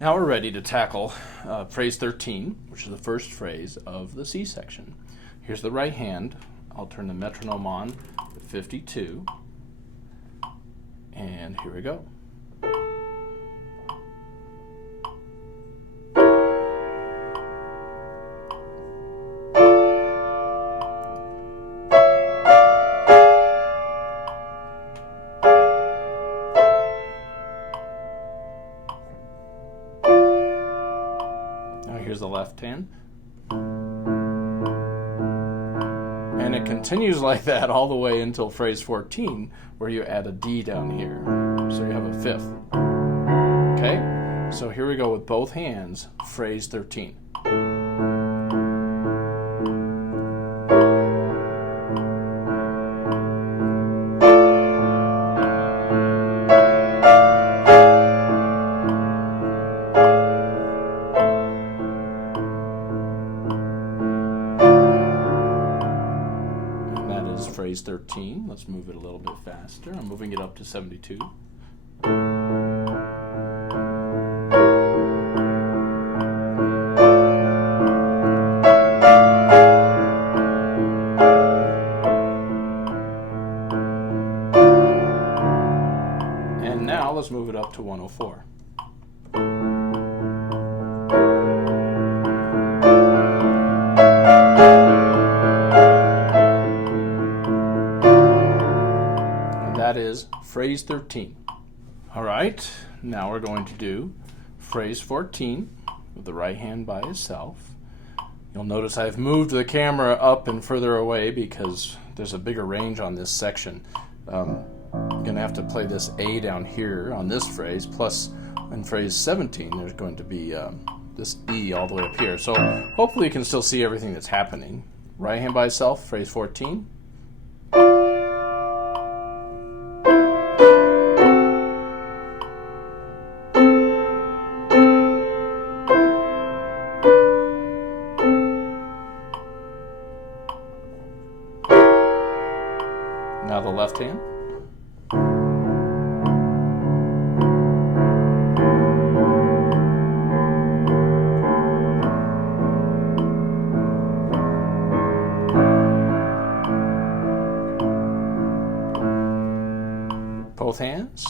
Now we're ready to tackle phrase 13, which is the first phrase of the C section. Here's the right hand. I'll turn the metronome on at 52, and here we go. Now here's the left hand. And it continues like that all the way until phrase 14, where you add a D down here. So you have a fifth. Okay? So here we go with both hands, phrase 13. Phrase 13. Let's move it a little bit faster. I'm moving it up to 72. And now let's move it up to 104. That is phrase 13. All right, now we're going to do phrase 14 with the right hand by itself. You'll notice I've moved the camera up and further away because there's a bigger range on this section. I'm going to have to play this A down here on this phrase, plus in phrase 17 there's going to be this E all the way up here. So hopefully you can still see everything that's happening. Right hand by itself, phrase 14. Now the left hand. Both hands.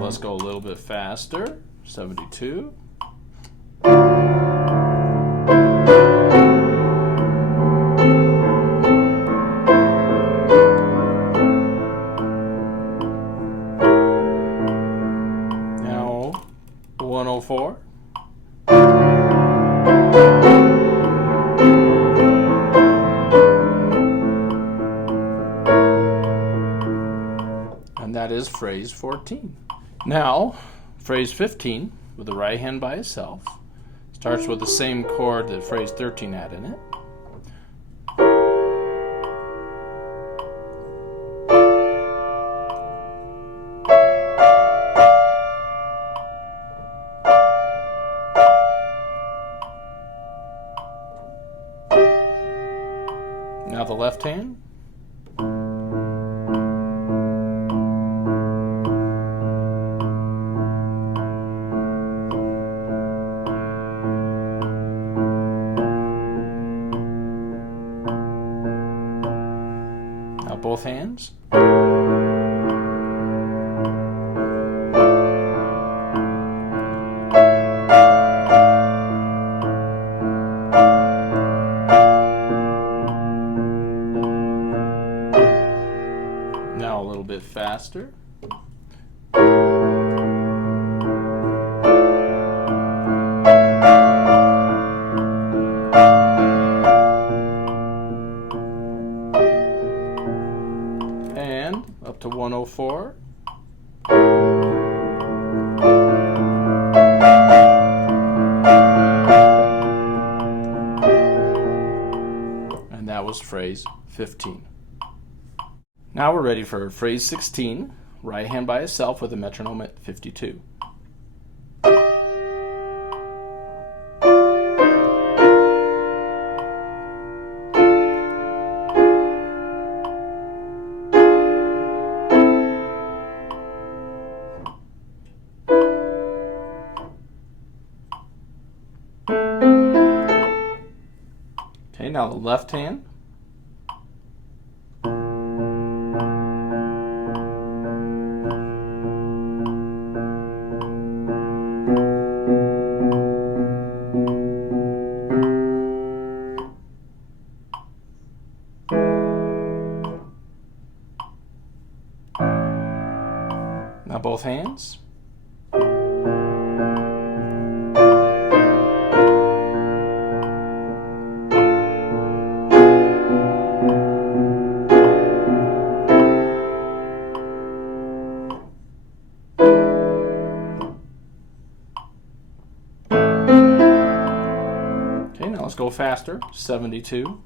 Let's go a little bit faster. 72. Now 104. And that is phrase 14. Now, phrase 15, with the right hand by itself, starts with the same chord that phrase 13 had in it. Now the left hand. Both hands. Now a little bit faster. And up to 104. And that was phrase 15. Now we're ready for phrase 16, right hand by itself with a metronome at 52. now the left hand. Now both hands. Okay, now let's go faster. 72.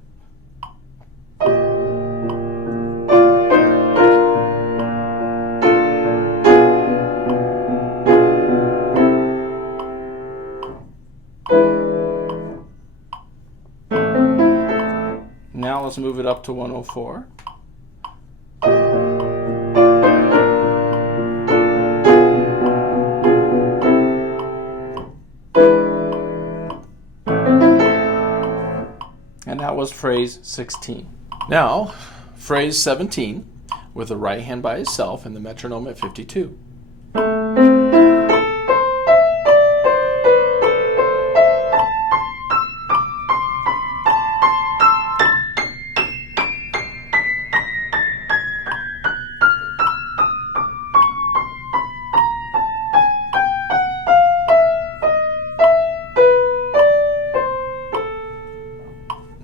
Now let's move it up to 104. And that was phrase 16. Now, phrase 17 with the right hand by itself and the metronome at 52.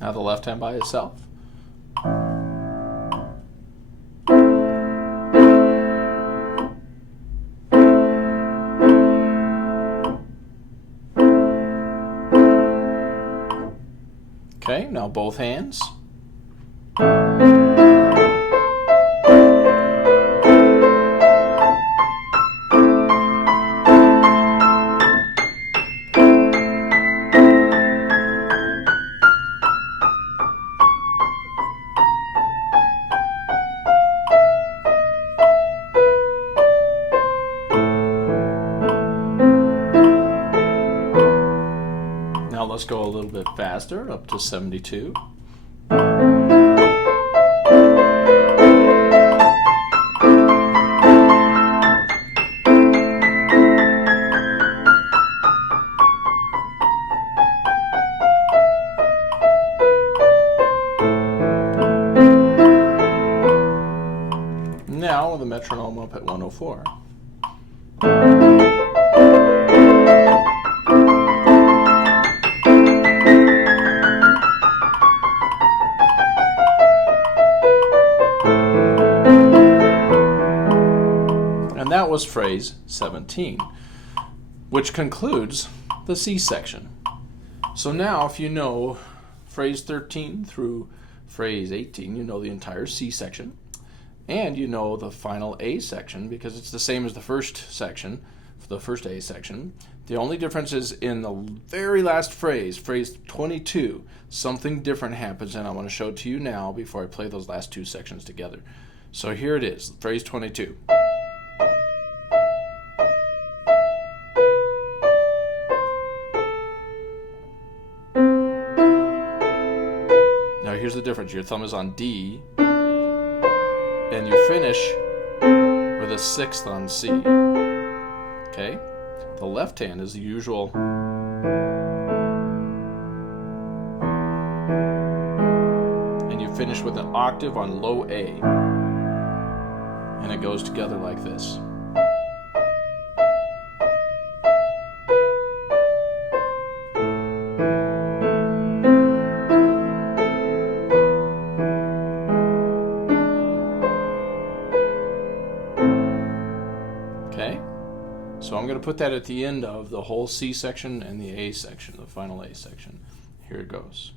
Now the left hand by itself. Okay, now both hands. Now let's go a little bit faster, up to 72. Now with the metronome up at 104. And that was phrase 17, which concludes the C section. So now if you know phrase 13 through phrase 18, you know the entire C section, and you know the final A section because it's the same as the first section, the first A section. The only difference is in the very last phrase, phrase 22, something different happens, and I want to show it to you now before I play those last two sections together. So here it is, phrase 22. Now here's the difference. Your thumb is on D, and you finish with a sixth on C. Okay? The left hand is the usual. And you finish with an octave on low A. And it goes together like this. Okay? So I'm going to put that at the end of the whole C section and the A section, the final A section. Here it goes.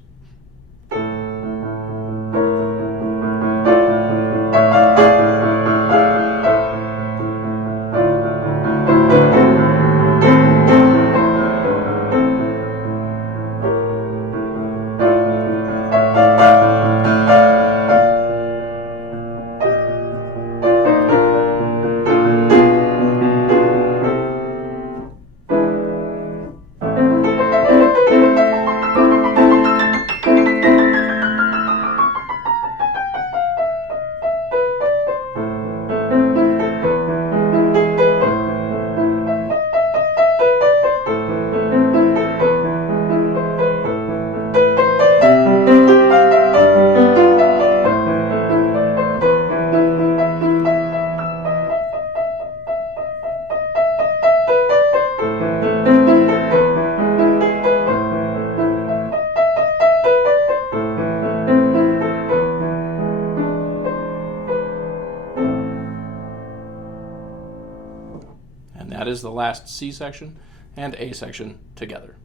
last C section and A section together.